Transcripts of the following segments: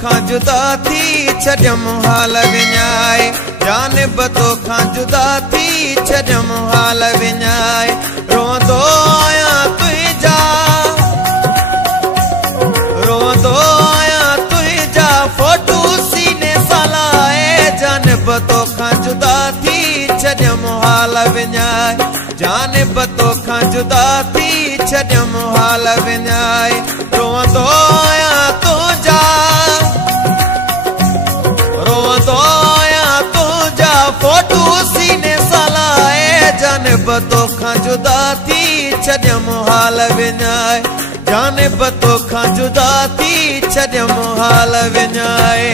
खां जुदा थी छॾियमि हाल विञाए, जानिब तोखां जुदा थी छॾियमि हाल विञाए। रोंदो आहियां तुंहिंजा, रोंदो आहियां तुंहिंजा फोटू सीने सालाए, जानिब तोखां जुदा थी छॾियमि हाल विञाए, जानिब तोखां जुदा थी छॾियमि हाल विञाए। रोंदो आहियां तुंहिंजा, रोंदो आहियां तुंहिंजा फोटू सीने सालाए, जानिब तोखां जुदा थी छॾियमि हाल विञाए, जानिब तोखां जुदा थी छॾियमि हाल विञाए।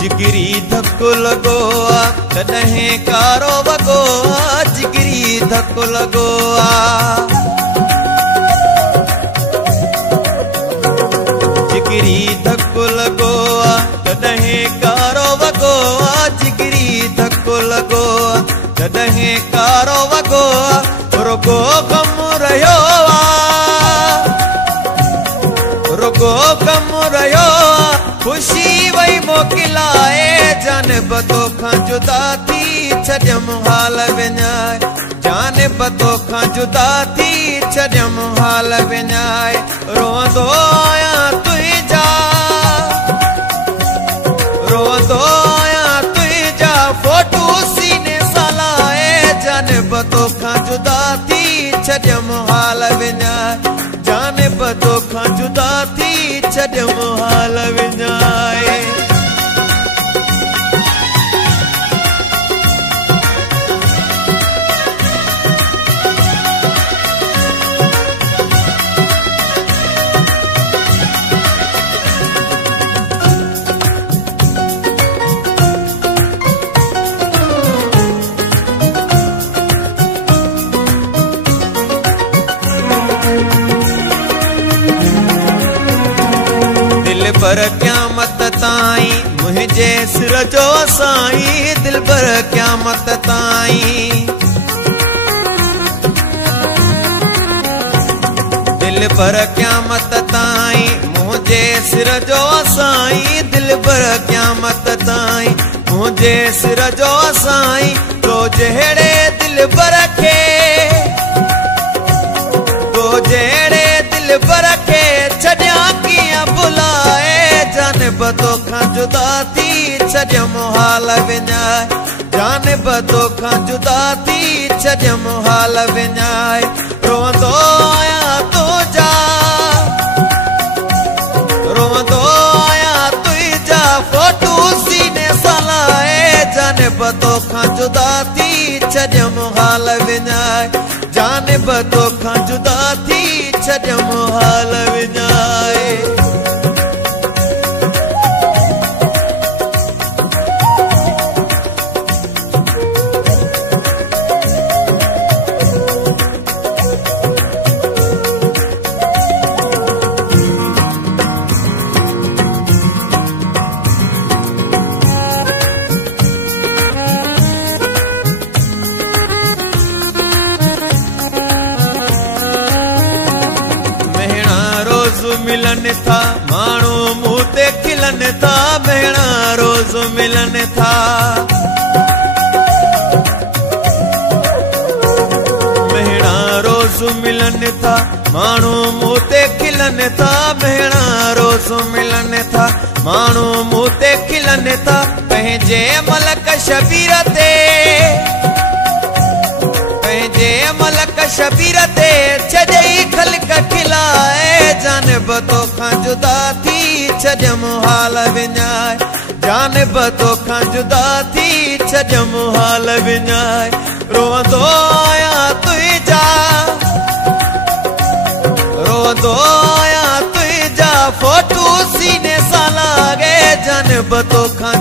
जिगरी धक लॻो आहे तॾहिं कारो वॻो आहे, जिगरी धक लॻो आहे, जिगरी धक लॻो आहे तॾहिं कारो वॻो आहे, जिगरी धक लॻो आहे तॾहिं कारो वॻो आहे। रुॻो ग़म रहियो आहे, रुॻो ग़म रहियो आहे, ख़ुशी वई मोकिलाए, जानिब तोखां जुदा थी छॾियमि हाल विञाए, जानिब तोखां जुदा थी छॾियमि हाल विञाए। रोंदो आहियां तुंहिंजा, रोंदो आहियां तुंहिंजा फोटू सीने सालाए, जानिब तोखां जुदा थी छॾियमि हाल विञाए, जानिब तोखां जुदा थी छॾियमि हाल विञाए। दिलबर क़यामत ताईं मुंहिंजे सिर जो साईं, दिलबर क़यामत ताईं, दिलबर क़यामत ताईं मुंहिंजे सिर जो साईं, दिलबर क़यामत ताईं मुंहिंजे सिर जो साईं। तो जहिड़े दिलबर खे, तो जहिड़े दिलबर खे छॾियां कीअं भुलाए, जानिब तोखां जुदा थी छॾियमि हाल विञाए, जानिब तोखां जुदा थी छॾियमि हाल विञाए। रोंदो आहियां तुंहिंजा, रोंदो आहियां तुंहिंजा फोटू सीने सालाए, जानिब तोखां जुदा थी छॾियमि हाल विञाए, जानिब तोखां जुदा थी छॾियमि हाल विञाए। मिलन था माण्हू मुंह ते खिलन था, भेणा रोज़ मिलन था, भेणा रोज़ मिलन था, माण्हू मुंह ते खिलन था, भेणा रोज़ मिलन था, माण्हू मुंह ते खिलन था। पंहिंजे मलक शबीर ते, पंहिंजे मलक शबीर ते छॾई ख़ल्क़ खिलाए, जानिब तोखां जुदा थी छॾियमि हाल विञाए, जानिब तोखां जुदा थी छॾियमि हाल विञाए। रोंदो आहियां तुंहिंजा, रोंदो आहियां तुंहिंजा फोटू सीने सां लाॻे, जानिब तोखां